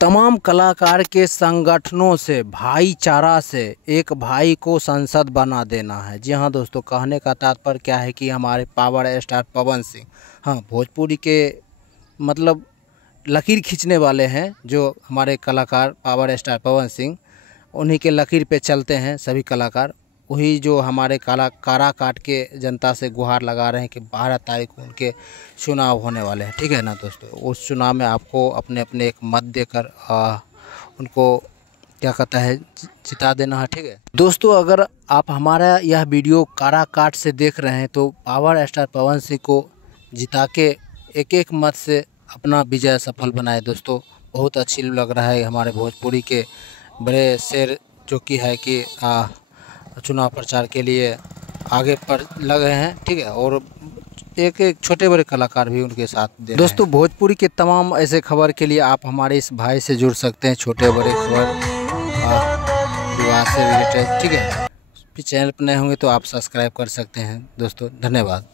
तमाम कलाकार के संगठनों से भाईचारा से एक भाई को संसद बना देना है। जी हाँ दोस्तों, कहने का तात्पर्य क्या है कि हमारे पावर स्टार पवन सिंह, हाँ भोजपुरी के मतलब लकीर खींचने वाले हैं जो हमारे कलाकार पावर स्टार पवन सिंह, उन्हीं के लकीर पे चलते हैं सभी कलाकार। वही जो हमारे कारा काट के जनता से गुहार लगा रहे हैं कि 12 तारीख को उनके चुनाव होने वाले हैं, ठीक है ना दोस्तों। उस चुनाव में आपको अपने अपने एक मत देकर उनको क्या कहता है जिता देना है, ठीक है दोस्तों। अगर आप हमारा यह वीडियो कारा काट से देख रहे हैं तो पावर स्टार पवन सिंह को जिता के एक एक मत से अपना विजय सफल बनाए दोस्तों। बहुत अच्छी लग रहा है हमारे भोजपुरी के बड़े शेर जो कि है कि चुनाव प्रचार के लिए आगे पर लगे हैं, ठीक है। और एक एक छोटे बड़े कलाकार भी उनके साथ दे दोस्तों। भोजपुरी के तमाम ऐसे खबर के लिए आप हमारे इस भाई से जुड़ सकते हैं, छोटे बड़े खबर विवाह से रिलेटेड, ठीक है। चैनल पर नए होंगे तो आप सब्सक्राइब कर सकते हैं दोस्तों। धन्यवाद।